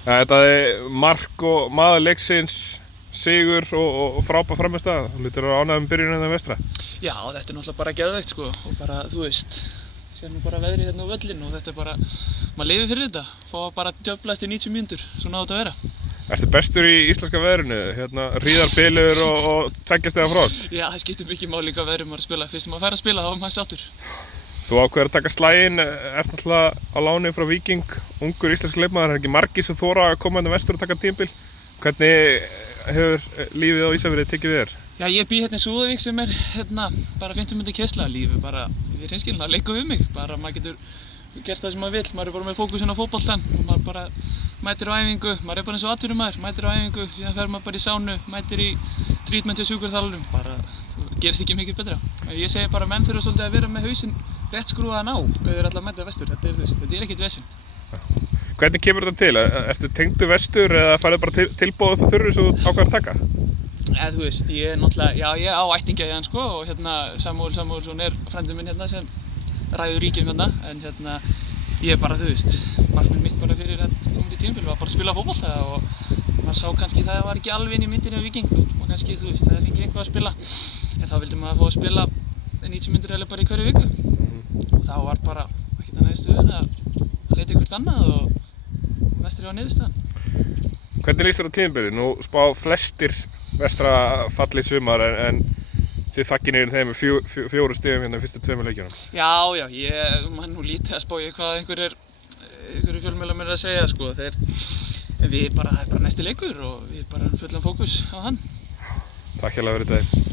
Ja, þetta er mark og maður leiksins, sigur og frábær frammistaða. Þú lítur að ánægja með byrjunina hérna vestra. Já, þetta er náttúrulega bara geðveikt sko og bara, þú veist, sér nú bara veðrið hérna á völlinn og þetta er bara, maður lifir fyrir þetta, fá að bara djöfla eftir 90 mínútur, svona á þetta að vera. Ertu bestur í íslenska veðrinu? Hérna, hríðarbylur og 2 stiga frost? Já, það skiptir mikið máli líka veðrið maður að spila, fyrst sem maður fær að spila þá er maður sáttur. Þú ákveður að taka slaginn, ert náttúrulega á láni frá Víking, ungur íslensk leikmaður, ekki margir sem þora að koma hérna vestur og taka tímabil. Hvernig hefur lífið á Ísafirði tekið við þér? Já, ég bý hérna í Súðavík sem er hérna bara 50 mínútur keyrsla, lífið bara, við hreinskilin að leika við mig, bara maður getur gert það sem maður vill, maður er bara með fókusinn á fótboltann og maður bara mætir á æfingu, maður er bara eins og atvinnumaður, mætir á æfingu, síðan fer maður bara í sánu, mætir í treatment hjá sjúkraþjálfurum, bara gerist ekki mikið betra. Ég segi bara menn þurfa svolítið að vera með hausinn rétt skrúfaðan á ef þeir ætla að mæta vestur, þetta er ekkert vesen. Hvernig kemur þetta til? Ertu tengdu vestur eða færðu bara tilboð upp á þurru svo þú ákveður að taka? Eða þú veist, ég er náttúrulega, já ég á ættingja hérna sko og hérna Samúel Samúelsson er frændi minn hérna sem ræður ríkjum hérna en hérna ég er bara, þú veist, markmið mitt bara fyrir komandi tímabil var bara að spila fótbolta og maður sá kannski það var ekki alveg inn í myndinni á Víking þótt maður kannski, þú veist, það fengi eitthvað að spila en þá vildi maður fá að spila 90 mínútur eða bara í hverju viku og þá var bara ekkert annað í stöðunni að leita eitthvað annað og vestri var niðurstaðan. Hvernig líst þér á tímabilið? Nú spá flestir vestra falli í sumar en þið þakkinir þeim með 4 stigum hérna í fyrstu 2 leikjunum. Já, ég man nú lítið að spá í hvað einhverjir fjölmiðlar mér að segja sko, við bara, það er bara næsti leikur og við bara höfum fullan fókus á hann. Takk hérlega fyrir þetta.